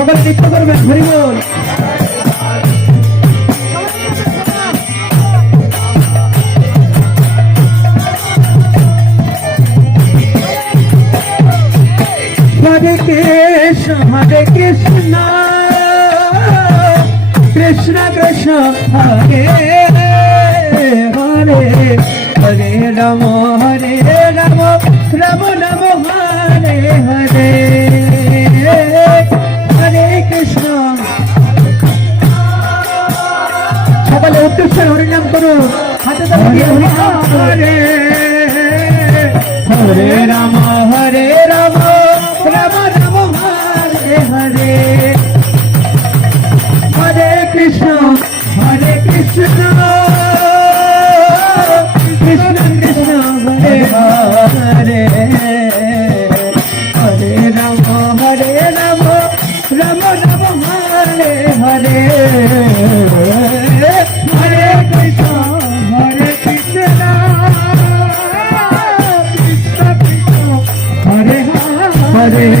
সবাই নৃত্য করবেন, হরি বল। হরে কৃষ্ণ হরে কৃষ্ণ কৃষ্ণ কৃষ্ণ, হরে হরে হরে রাম হরে রাম রাম রাম, হরে হরে। উদ্দেশ্যে হরিনাম করুন। হাতে হরে হরে রাম হরে রাম রাম রাম হরে হরে। হরে কৃষ্ণ হরে কৃষ্ণ কৃষ্ণ কৃষ্ণ হরে হরে। হরে রাম হরে রাম রাম রাম হরে হরে।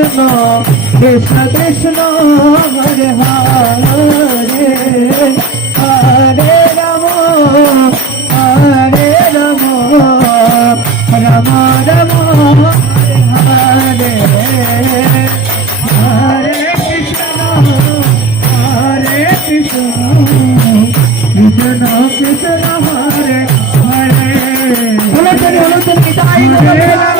কৃষ্ণ কৃষ্ণ কৃষ্ণ হরে হরে হরে রাম হরে রাম রাম রাম হরে হরে কৃষ্ণ হরে কৃষ্ণ কৃষ্ণ কৃষ্ণ হরে হরে হলো চলি হলো চলি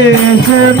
কৃষ্ণ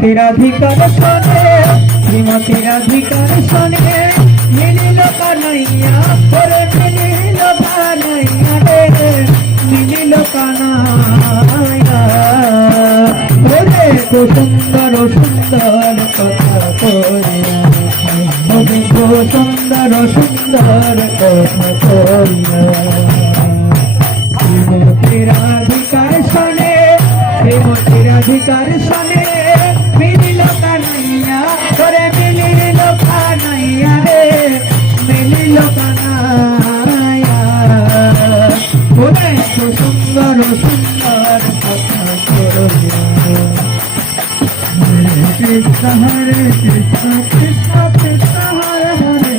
শ্রীমতী রাধিকার শোনে শ্রীমতী রাধিকার শোনে মিলিল কানাইয়া ওরে মিলিল কানাইয়া রে মিলিল কানাইয়া ওরে তো সুন্দর সুন্দর কথা করিয়া ওরে তো সুন্দর সুন্দর কথা করিয়া শ্রীমতী রাধিকার শোনে শ্রীমতী রাধিকার শোনে। হরে কৃষ্ণ কৃষ্ণ কৃষ্ণ হরে হরে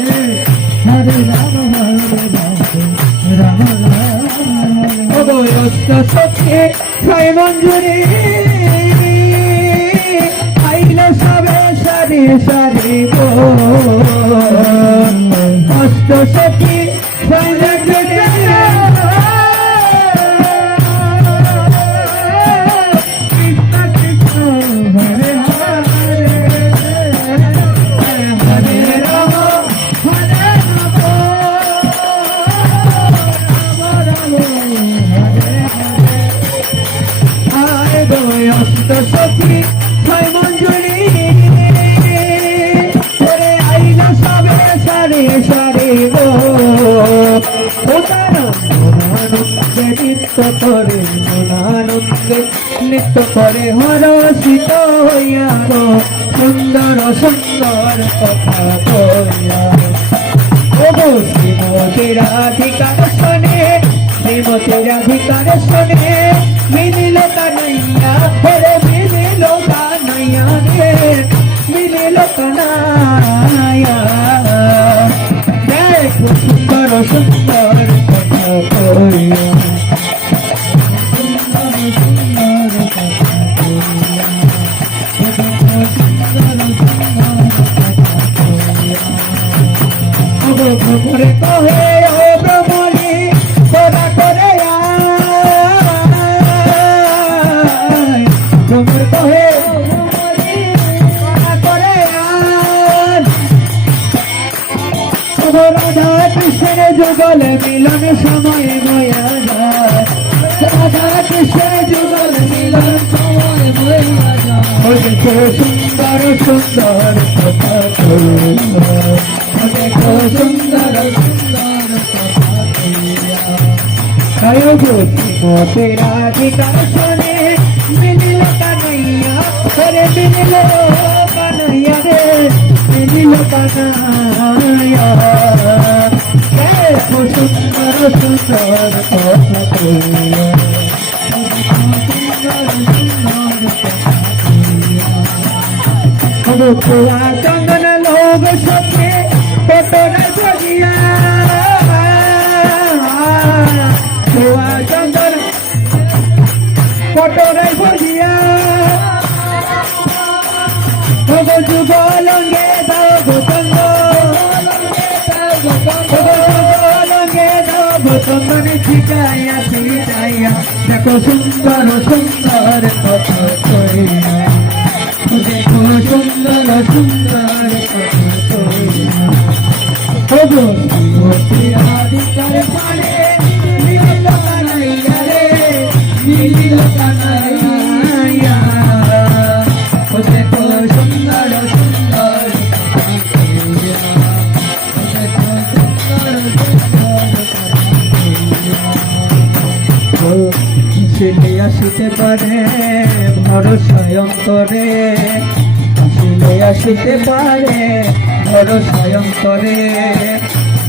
হরে রাম হরে রাম রাম রাম অবয়স্ত ছয় মঞ্জুরি আইল সবে সারি সারি অষ্ট সখী নৃত্য করে মনানন্দে নৃত্য করে হরষিত হইয়া সুন্দর সুন্দর কথা কইয়া ওগো শ্রীমতী রাধিকার শোনে, শ্রীমতী রাধিকার শোনে, মিলিল কানাইয়া হেরে মিলিল কানাইয়া রে। মিলিল কানাইয়া যুগল মিলন সময় ময়া যায় সুন্দর সুন্দর কথা সুন্দর সুন্দর বুদ্ধি মোতে রাধিকা মিলিল কানাইয়া করে রে মিলিল কানাইয়া দেখো সুন্দর সুন্দর কথা কইয়া রূপা চন্দন লোগ সখে পটরে সজিয়া রূপা চন্দন পটরে সজিয়া ভগ যুগ শিখাইয়া শিখাইয়া দেখো সুন্দর সুন্দর কথা কইয়া আসিলে আসিতে পারে? ভরসা অন্তরে। আসিলে আসিতে পারে? ভরসা অন্তরে।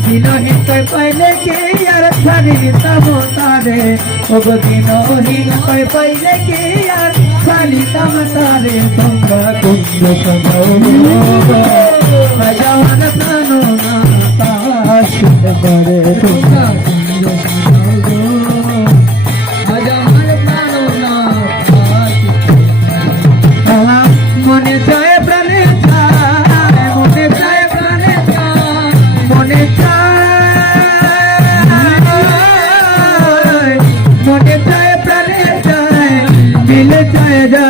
দিনহীন পাইলে কে আর ছাড়ি তাম তারে? ওগো দিনহীন পাইলে কে আর ছাড়ি তাম তারে? তোমরা কুঞ্জ সজাও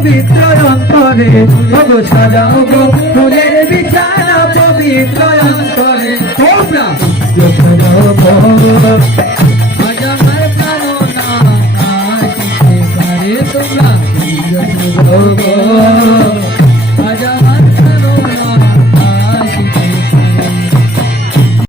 পবিত্র অন্তরে ভগ সাজাও গো ফুলের বিছানা পবিত্র অন্তরে তোমরা। তোমরা